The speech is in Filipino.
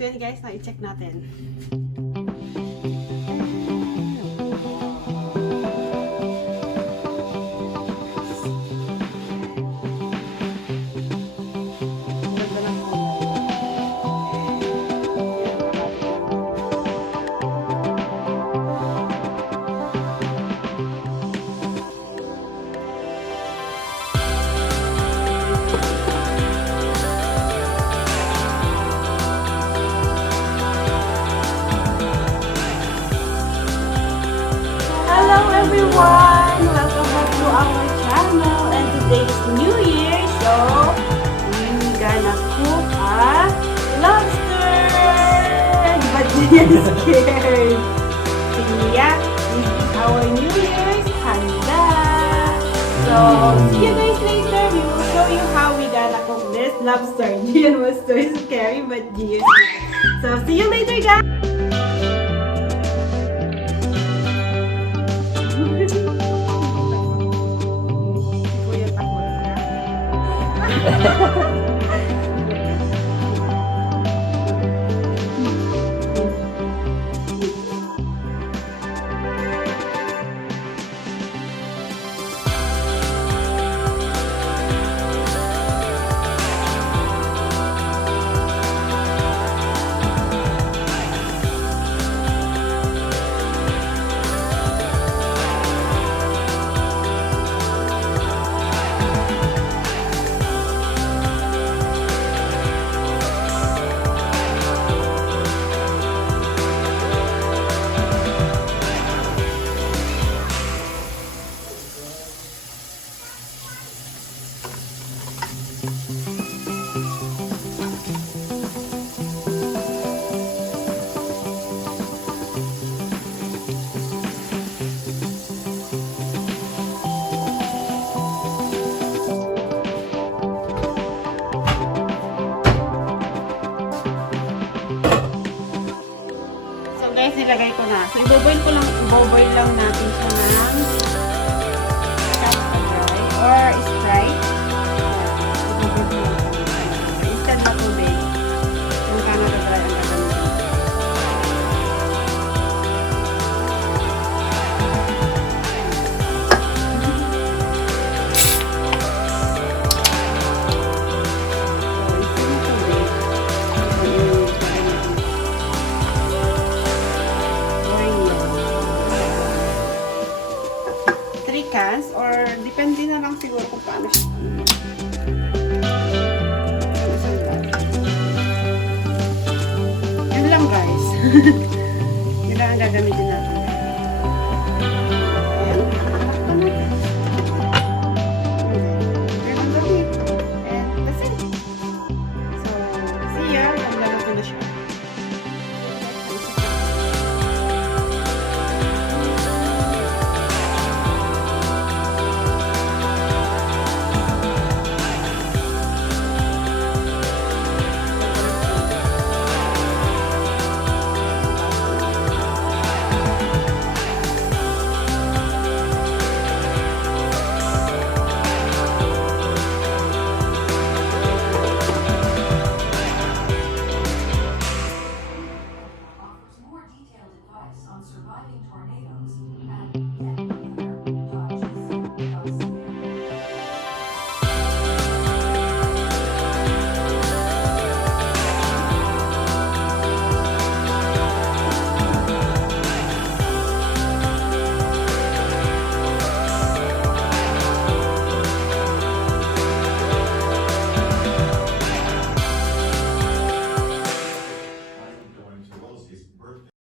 So yan guys, na-check natin. Everyone, welcome back to our channel, and today is New Year, so we gonna cook a lobster. But Gia's scared. So yeah, this is our New Year's handa. So see you guys later. We will show you how we gonna cook this lobster. Gian was so scary, but Gia's not. So see you later, guys. Guys, nilagay ko na. So, iboboil lang natin siya ng dry or Sprite. Iboboil ko lang siya. Instant na tubig. Yung Canada dry ang gagamitin. Cans or depende na lang siguro kung paano siya. Yan lang guys. Yan lang ang gagamitin